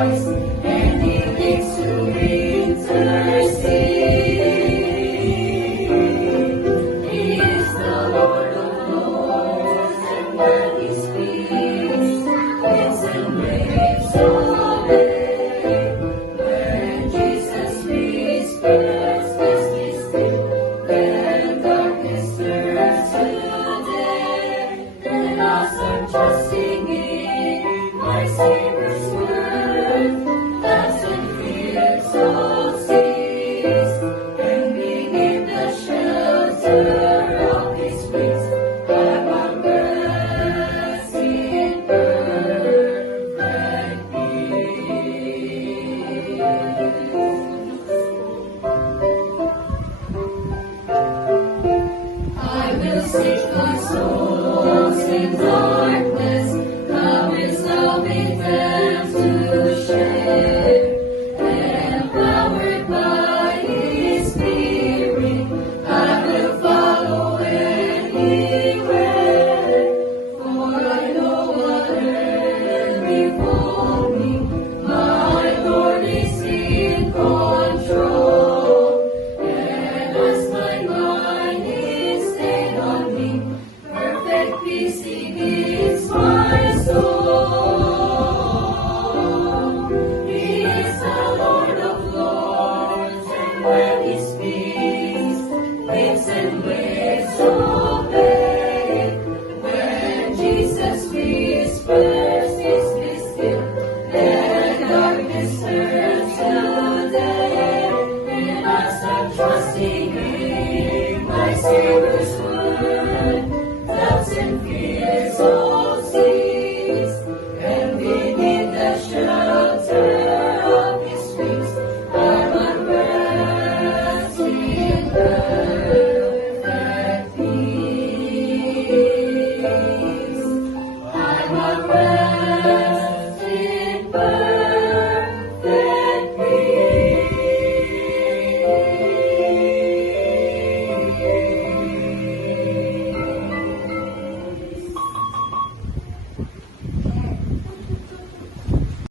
voice, and He lives to intercede. He is the Lord of Lords, and when He speaks, winds and waves obey. When Jesus whispers, "Peace be still," then darkness turns to day. Let us are trusting in my Savior's word. That's when fears all cease, and beneath the shelter of His wings, I will rest in perfect peace. I will seek my souls in darkness, thou wilt love me them to share. Empowered by His Spirit, I will follow anywhere. For I know whatever befall me, my Lord is in control. And as my mind is stayed on me, perfect peace He gives my soul. He is the Lord of Lords, and when He speaks, winds and waves obey. When Jesus whispers, "Peace be still," then darkness turns to day. And I start trusting in my Savior's word. Doubts and fears all cease, and beneath the shelter of His wings, I will rest in perfect peace. I will rest in perfect